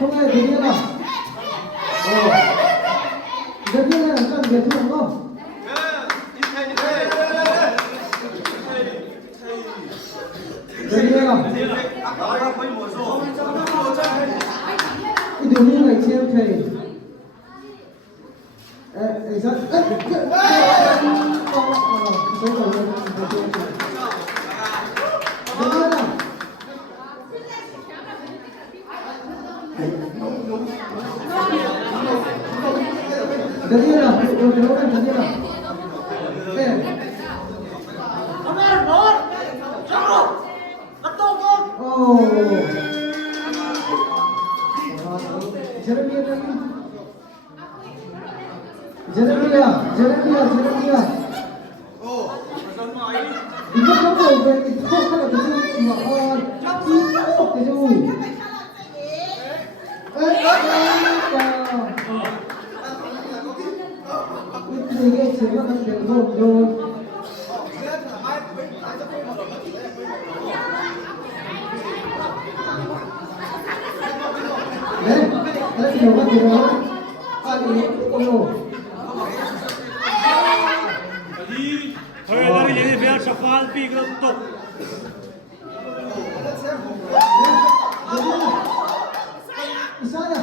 통화에 되게나. 되게나 좀 대충 거. 되게나. 이 동료가 체험회. 이상. Daniela, Daniela. Oh. Jeremia. Itu kamu itu kalau itu mahal. Itu. 이게 제가 만든 거죠. 네, 다시 요가 들어. 아니, 오요. Höjdare ger mer chafal bigrott upp. 이사야.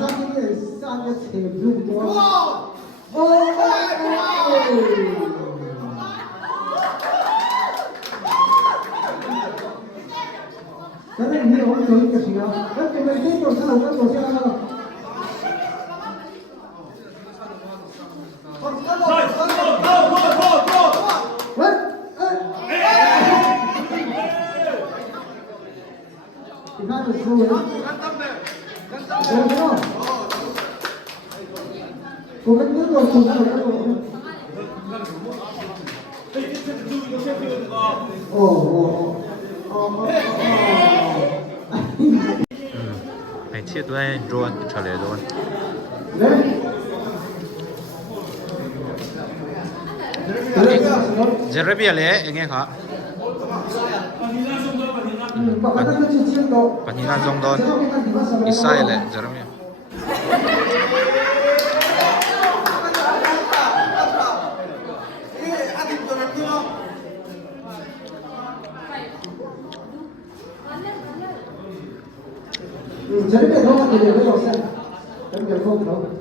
사기를 싸게 대부분. 저는 이 오늘 저기까지가. 그때 왜 이거 사는 거 보세요. 이나도 좋아요. 고객님도 phải chia tôi drone trả lời luôn Jeremy lẽ nghe hả Panina Zongdon Israel Jeremy 저렇게 너가 되게 왜 없어? 저렇게 꼭 넣어.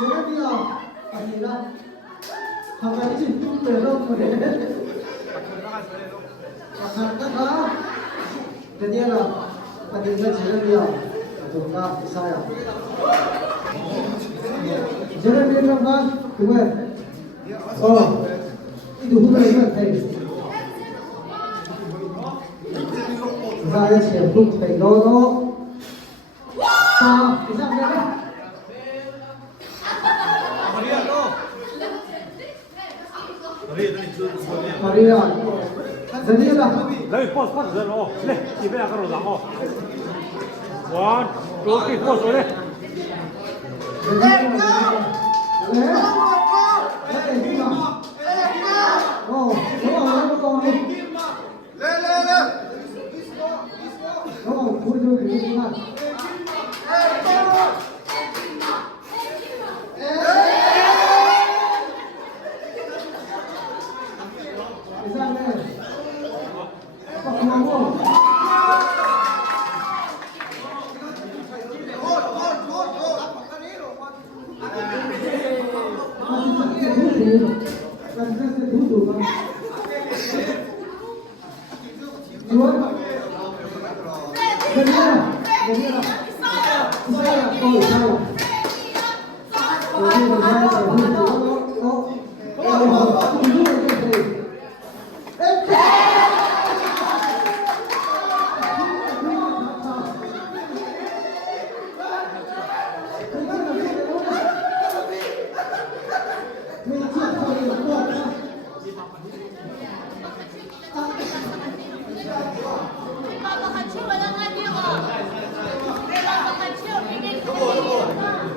제레미야 아니라 가만히 좀 내려 그래. 아까 데니엘아 아니가 제레미야 누가 이사야. 제레미야가 그거야. 이 누구가 돼? 이사야 제품 배로도 자 이사야. Maria, Daniela. Lấy post phát ra rồi, lên, chỉ bây giờ cái rồi rồi. One, two, three, post rồi đấy. 비밀이만. 이상해. 박수하고.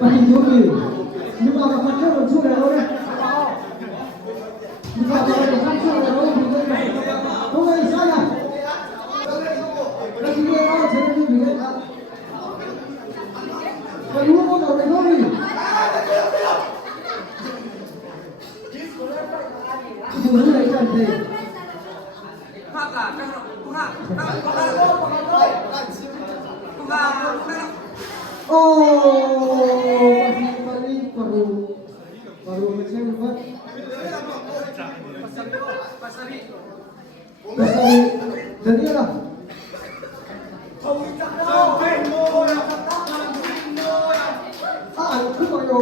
Paling juri, nhưng mà phát triển một chút này thôi đấy. Nhưng mà phát triển này thôi thì không phải sao nhỉ? Đây kia nó sẽ như thế này. Và đúng không đầu này thôi. Đúng này cần gì? baru ngecek buat Basari jadi lah itu bayo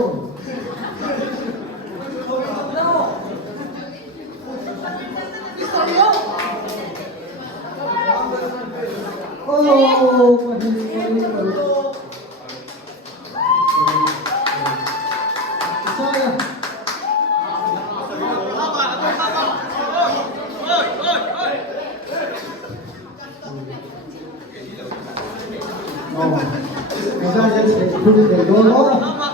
người ta sẽ được đó